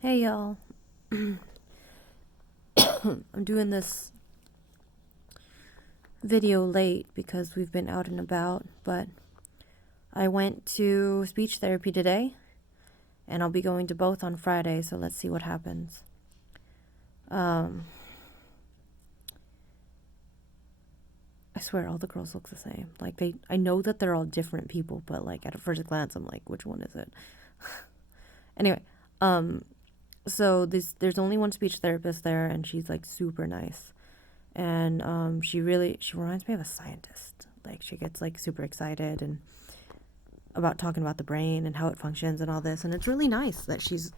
Hey y'all. I'm doing this video late because we've been out and about, but I went to speech therapy today and I'll be going to both on Friday, so let's see what happens. I swear all the girls look the same. Like I know that they're all different people, but like at a first glance I'm like, which one is it? Anyway, so there's only one speech therapist there and she's like super nice. And she reminds me of a scientist. Like she gets like super excited and about talking about the brain and how it functions and all this. And it's really nice that she's,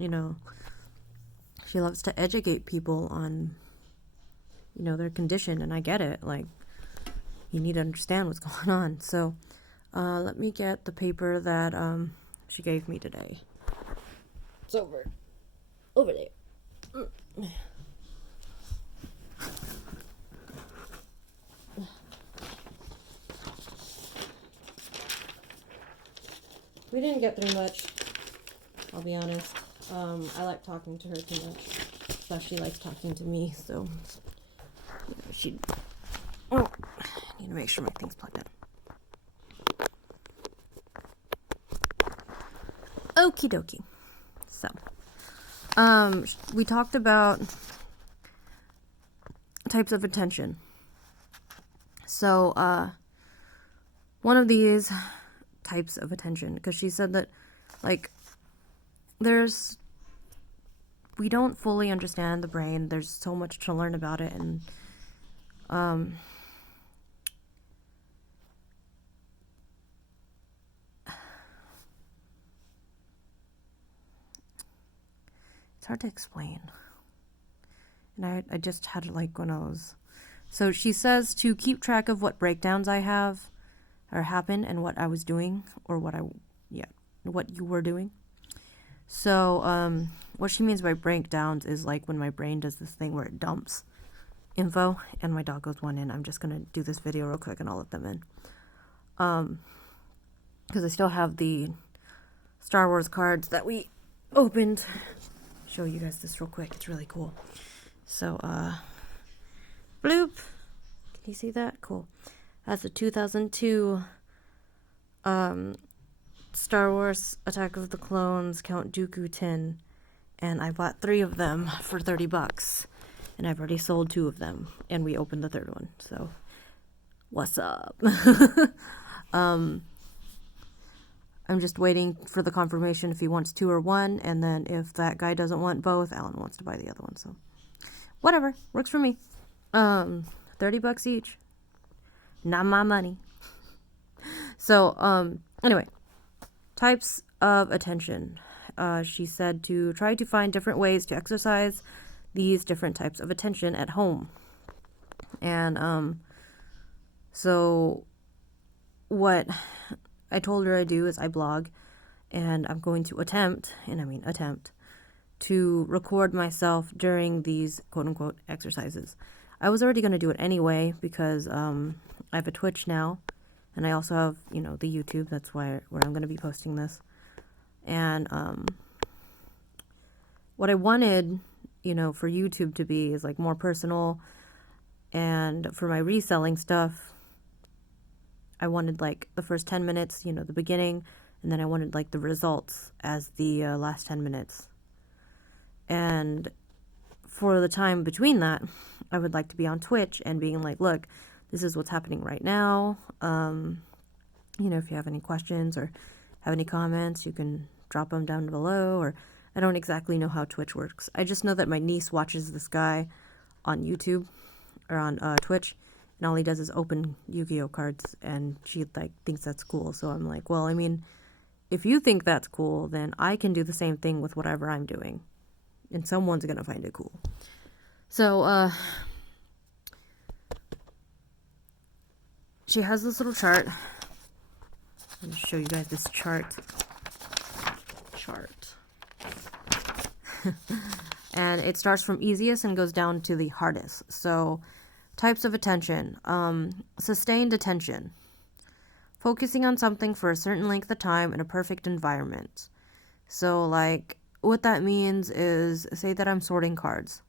she loves to educate people on, their condition. And I get it. Like you need to understand what's going on. So let me get the paper that she gave me today. It's over there. We didn't get through much, I'll be honest. I like talking to her too much. So she likes talking to me, so I need to make sure my thing's plugged in. Okie dokie. So, we talked about types of attention. So, one of these types of attention, because she said that, like, we don't fully understand the brain. There's so much to learn about it, and, it's hard to explain. And I just had like one of those. So she says to keep track of what breakdowns I have or happen and what I was doing or what you were doing. So what she means by breakdowns is like when my brain does this thing where it dumps info and my dog goes one in. I'm just going to do this video real quick and I'll let them in. Because I still have the Star Wars cards that we opened. Show you guys this real quick. It's really cool. So, bloop. Can you see that? Cool. That's a 2002 Star Wars Attack of the Clones Count Dooku tin. And I bought 3 of them for $30. And I've already sold 2 of them. And we opened the 3rd one. So, what's up? I'm just waiting for the confirmation if he wants 2 or 1. And then if that guy doesn't want both, Alan wants to buy the other one. So, whatever. Works for me. $30 each. Not my money. So, anyway. Types of attention. She said to try to find different ways to exercise these different types of attention at home. And, so what I told her I do is I blog, and I'm going to attempt, to record myself during these quote-unquote exercises. I was already going to do it anyway because I have a Twitch now, and I also have, the YouTube. That's where I'm going to be posting this. And what I wanted, for YouTube to be is like more personal, and for my reselling stuff, I wanted like the first 10 minutes, the beginning, and then I wanted like the results as the last 10 minutes. And for the time between that, I would like to be on Twitch and being like, look, this is what's happening right now. If you have any questions or have any comments, you can drop them down below. Or I don't exactly know how Twitch works. I just know that my niece watches this guy on YouTube or on Twitch. And all he does is open Yu-Gi-Oh cards, and she thinks that's cool. So I'm like, well, if you think that's cool, then I can do the same thing with whatever I'm doing, and someone's gonna find it cool. So she has this little chart. Let me show you guys this chart. And it starts from easiest and goes down to the hardest. So types of attention. Sustained attention. Focusing on something for a certain length of time in a perfect environment. So, like, what that means is, say that I'm sorting cards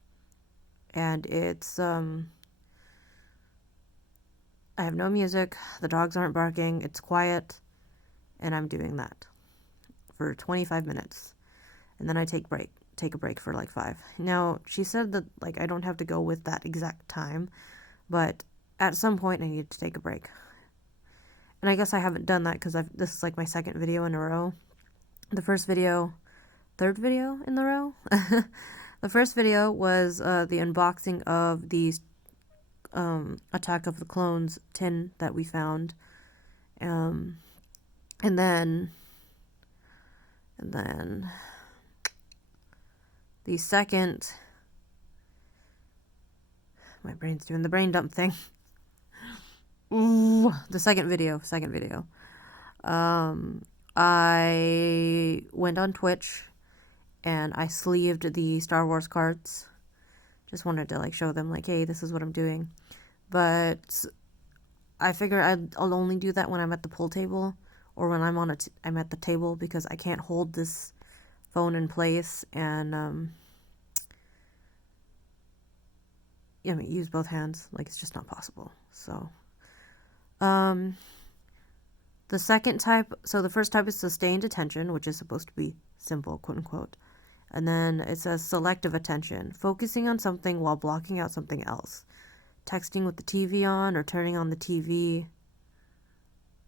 and it's I have no music, the dogs aren't barking, it's quiet, and I'm doing that for 25 minutes. And then I take a break for like 5. Now, she said that like I don't have to go with that exact time, but at some point I need to take a break. And I guess I haven't done that because this is like my second video in a row. The first video, third video in the row. The first video was the unboxing of the Attack of the Clones tin that we found. And then the second, my brain's doing the brain dump thing. Ooh, the second video. I went on Twitch and I sleeved the Star Wars cards. Just wanted to like show them like, hey, this is what I'm doing. But I figure I'll only do that when I'm at the pool table or when I'm at the table, because I can't hold this phone in place and use both hands. Like, it's just not possible. So the second type, so the first type is sustained attention, which is supposed to be simple, quote unquote. And then it says selective attention, focusing on something while blocking out something else. Texting with the TV on, or turning on the TV,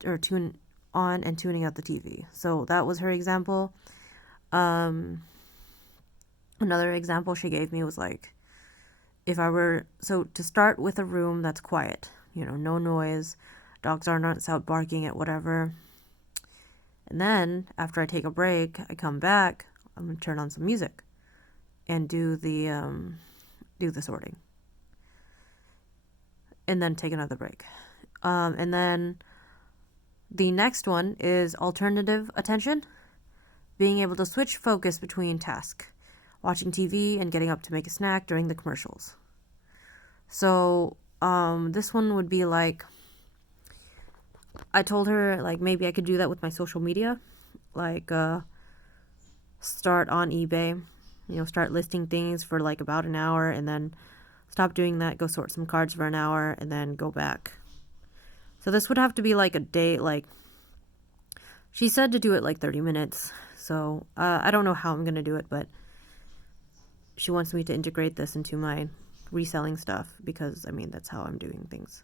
or tune on and tuning out the TV. So that was her example. Another example she gave me was like, to start with a room that's quiet, no noise, dogs are not out barking at whatever. And then after I take a break, I come back, I'm going to turn on some music and do the sorting. And then take another break. And then the next one is alternative attention, being able to switch focus between tasks, watching TV and getting up to make a snack during the commercials. So this one would be like, I told her like maybe I could do that with my social media, like start on eBay, start listing things for like about an hour and then stop doing that, go sort some cards for an hour, and then go back. So this would have to be like a day, like she said to do it like 30 minutes. So I don't know how I'm going to do it, but she wants me to integrate this into my reselling stuff because, that's how I'm doing things.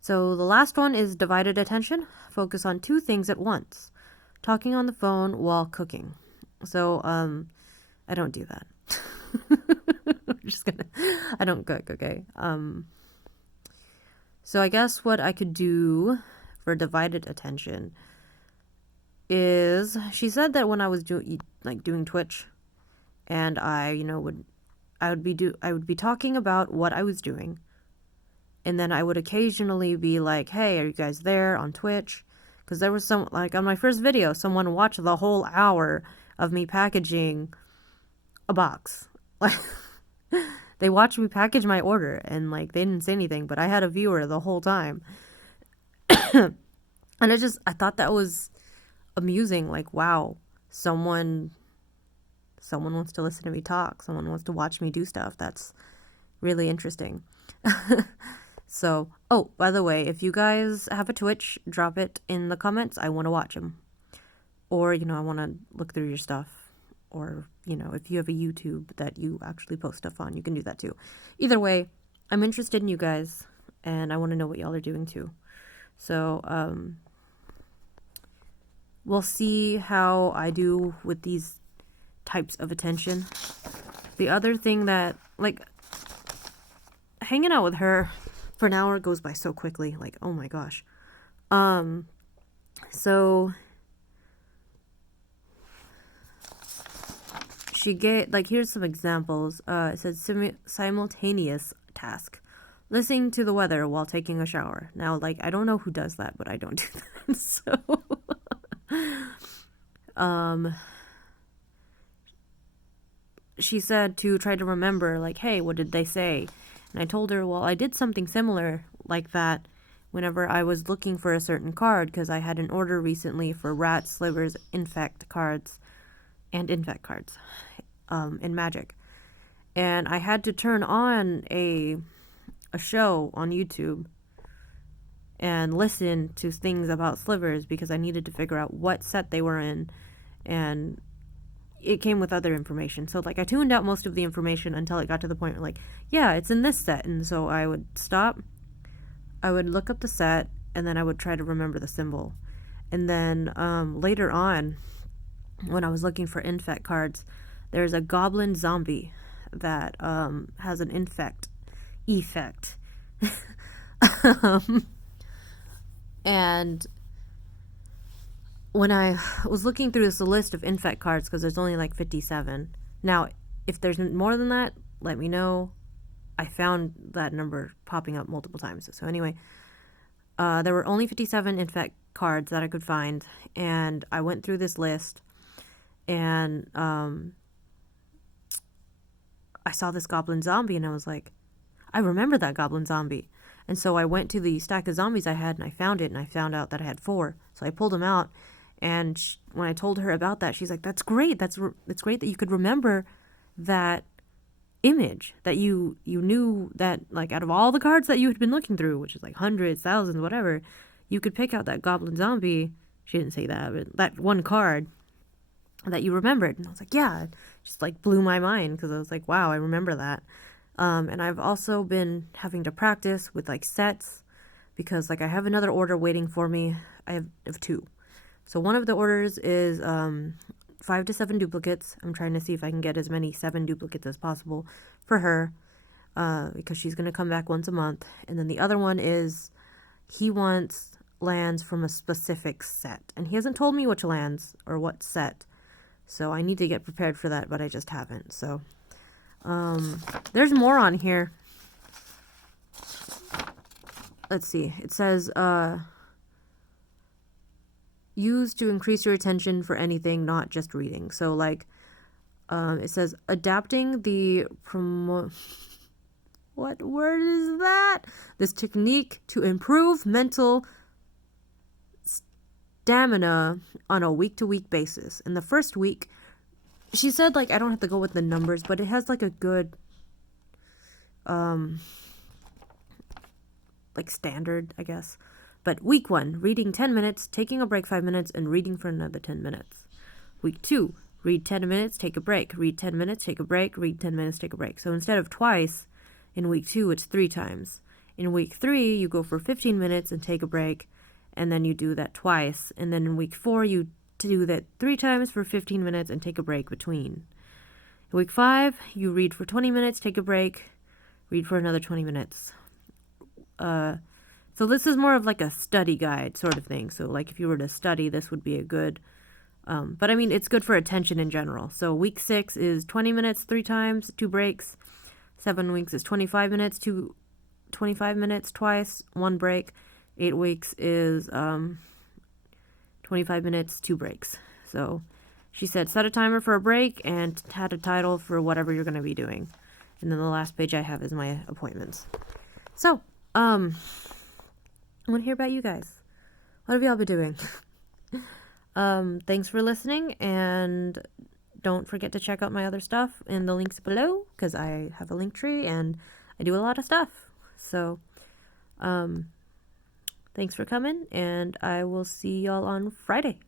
So the last one is divided attention. Focus on 2 things at once. Talking on the phone while cooking. So I don't do that. I don't cook, okay? So I guess what I could do for divided attention is, she said that when I was doing Twitch, and I would be talking about what I was doing, and then I would occasionally be like, hey, are you guys there on Twitch? Because there was some, like on my first video, someone watched the whole hour of me packaging a box. Like, they watched me package my order and like they didn't say anything, but I had a viewer the whole time. And I thought that was amusing. Like, wow, someone wants to listen to me talk. Someone wants to watch me do stuff. That's really interesting. So, oh, by the way, if you guys have a Twitch, drop it in the comments. I want to watch them. Or, I want to look through your stuff. Or, if you have a YouTube that you actually post stuff on, you can do that too. Either way, I'm interested in you guys, and I want to know what y'all are doing too. So, we'll see how I do with these types of attention. The other thing that, like, hanging out with her for an hour goes by so quickly. Like, oh my gosh. So she gave, like, here's some examples. It says simultaneous task. Listening to the weather while taking a shower. Now, like, I don't know who does that, but I don't do that. So, she said to try to remember, like, hey, what did they say? And I told her, well, I did something similar like that whenever I was looking for a certain card, because I had an order recently for rat slivers infect cards. and infect cards in Magic. And I had to turn on a show on YouTube and listen to things about slivers because I needed to figure out what set they were in, and it came with other information. So like I tuned out most of the information until it got to the point where like, yeah, it's in this set. And so I would stop, I would look up the set, and then I would try to remember the symbol. And then later on, when I was looking for infect cards, there's a goblin zombie that has an effect. And when I was looking through this list of infect cards, because there's only like 57. Now, if there's more than that, let me know. I found that number popping up multiple times. So anyway, there were only 57 infect cards that I could find, and I went through this list, and I saw this goblin zombie, and I was like, I remember that goblin zombie. And so I went to the stack of zombies I had, and I found it, and I found out that I had 4. So I pulled them out, and when I told her about that, she's like, that's great. It's great that you could remember that image, that you knew that, like, out of all the cards that you had been looking through, which is like hundreds, thousands, whatever, you could pick out that goblin zombie. She didn't say that, but that one card that you remembered. And I was like, yeah, it just like blew my mind, because I was like, wow, I remember that. And I've also been having to practice with like sets, because like I have another order waiting for me. I have 2. So one of the orders is 5 to 7 duplicates. I'm trying to see if I can get as many 7 duplicates as possible for her, because she's going to come back once a month. And then the other one is he wants lands from a specific set, and he hasn't told me which lands or what set. So I need to get prepared for that, but I just haven't. So there's more on here. Let's see. It says use to increase your attention for anything, not just reading. So like it says adapting the what word is that? This technique to improve mental stamina on a week-to-week basis. In the first week, she said, like, I don't have to go with the numbers, but it has like a good like standard, I guess. But week 1, reading 10 minutes, taking a break 5 minutes, and reading for another 10 minutes. Week 2, read 10 minutes, take a break, read 10 minutes, take a break, read 10 minutes, take a break. So instead of twice, in week 2, it's 3 times. In week 3, you go for 15 minutes and take a break, and then you do that twice. And then in week 4, you do that 3 times for 15 minutes and take a break between. In week 5, you read for 20 minutes, take a break, read for another 20 minutes. So this is more of like a study guide sort of thing. So like if you were to study, this would be a good, but I mean, it's good for attention in general. So week 6 is 20 minutes, 3 times, 2 breaks. 7 weeks is 25 minutes, 25 minutes twice, 1 break. 8 weeks is 25 minutes, 2 breaks. So she said set a timer for a break and had a title for whatever you're going to be doing. And then the last page I have is my appointments. So, I want to hear about you guys. What have y'all been doing? Thanks for listening, and don't forget to check out my other stuff in the links below, because I have a link tree and I do a lot of stuff. So, thanks for coming, and I will see y'all on Friday.